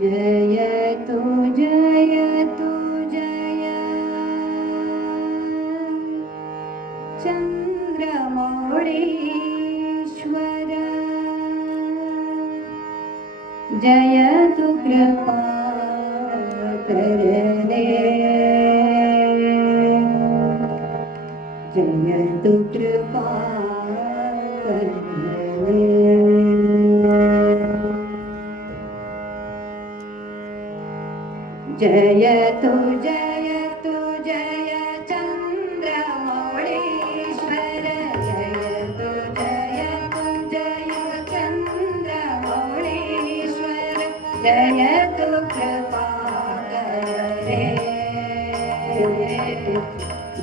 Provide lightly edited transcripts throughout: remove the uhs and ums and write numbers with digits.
जयतु जयतु जय चन्द्रमौळीश्वर जयतु कृपाकरणे जयतु कृपाकरणे जयतु जयतु जय चन्द्रमौळीश्वर जयतु जयतु जय चन्द्रमौळीश्वर जयतु कृपाकरणे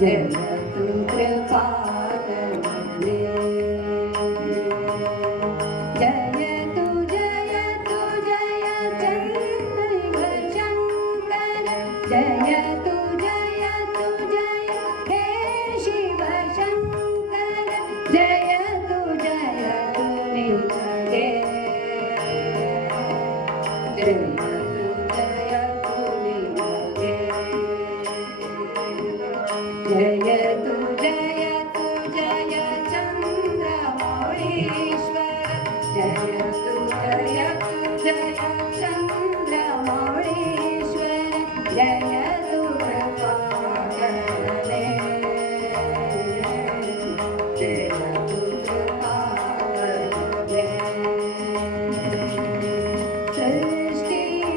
जयतु कृपाकरणे जयतु जयतु जय चन्द्रशङ्कर जयतु जयतु जय हे शिवशङ्कर जयतु जयतु नित्ये जयतु जयतु नित्ये जयतु जयतु जय चन्द्रमौळीश्वर जयतु जयतु जय चन्द्रमौळीश्वर जयतु कृपाकरणे जयतु कृपाकरणे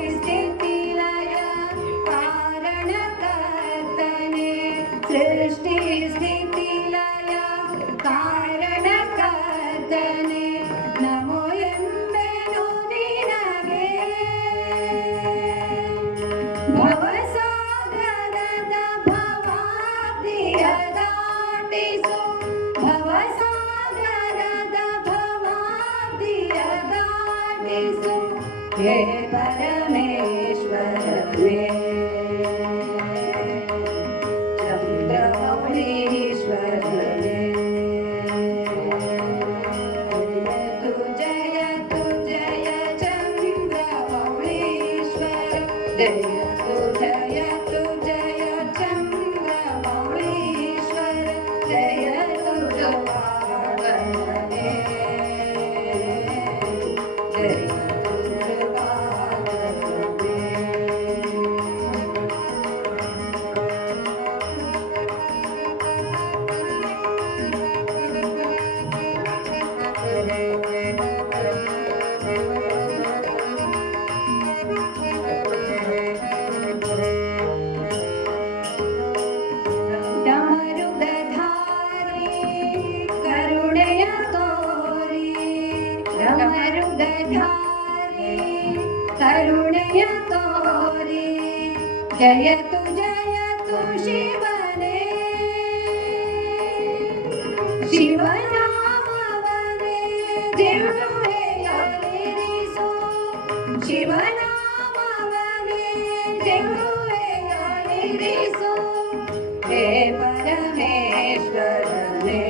सृष्टिस्थितिलय कारणकर्तने सृष्टिस्थितिलय कारणकर्तने नमो ಎಂಬೆನು ನಿನಗೆ ಭವಸಾಗರದ ಭವಾಬ್ದಿಯ ದಾಟಿಸು ಭವಸಾಗರದ ಭವಾಬ್ದಿಯ ದಾಟಿಸು ಹೇ ಪರಮೇಶ್ವರನೇ ಚಂದ್ರಮೌಳೀಶ್ವರನೇ जयतु जय चन्द्रमौळीश्वर जयतु जयतु जय चन्द्रमौळीश्वर जयतु कृपाकरणे जयतु कृपाकरणे डमरुगधारी करुणय तोरी डमरुगधारी करुणय तोरी जयतु जयतु शिवने शिवनामवने जिह्वेयलिरिसो शिवनामवने जिह्वेयलिरिसो हे परमेश्वरने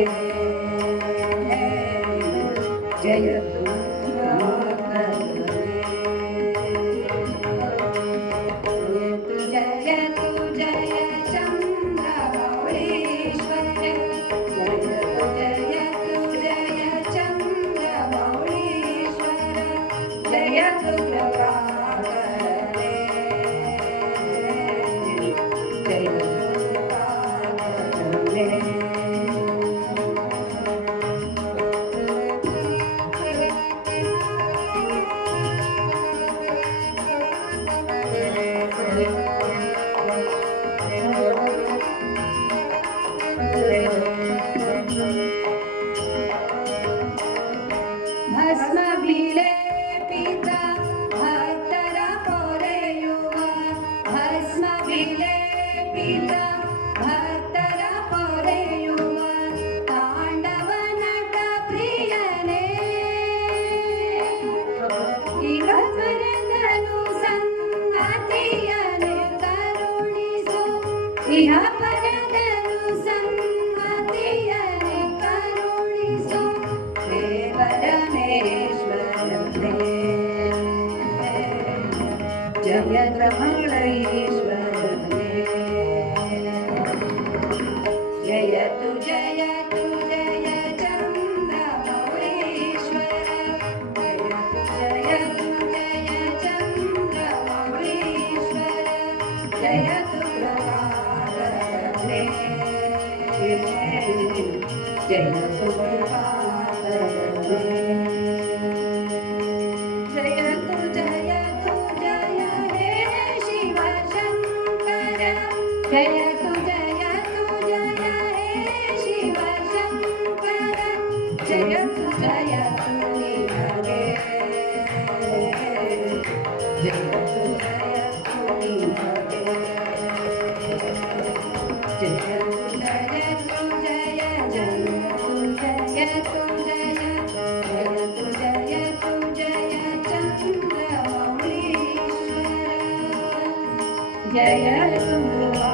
जयतु जयतु जय चन्द्रमौळीश्वर जयतु जयतु जय चन्द्रमौळीश्वर जयतु कृपाकरणे जयतु कृपाकरणे ಭಸ್ಮ ವಿಲೇಪಿತ ಭಕ್ತರ ಪೊರೆಯುವ ಭಸ್ಮ ವಿಲೇಪಿತ ಭಕ್ತರ ಪೊರೆಯುವ ತಾಂಡವ ನಟ ಪ್ರಿಯನೇ ಈಗ ಪರದನು ಸಂಗತಿಯನೆ ಕರುಣಿಸು ಇಹ ಪರದನು ಸಂಗತಿಯನೆ ಕರುಣಿಸು ಹೇ ಪರಮೇಶ್ವರನೇ जय रमणेश्वर जय तु जय तु जय चन्द्रमौळीश्वर जय तु जय चन्द्रमौळीश्वर जय तु प्रभाकरे जय तु प्रभाकरे जय तु जय हे शिव शंकर जय तु निभागे जय तु निभागे जय तु जय चन्द्रमौळीश्वर जय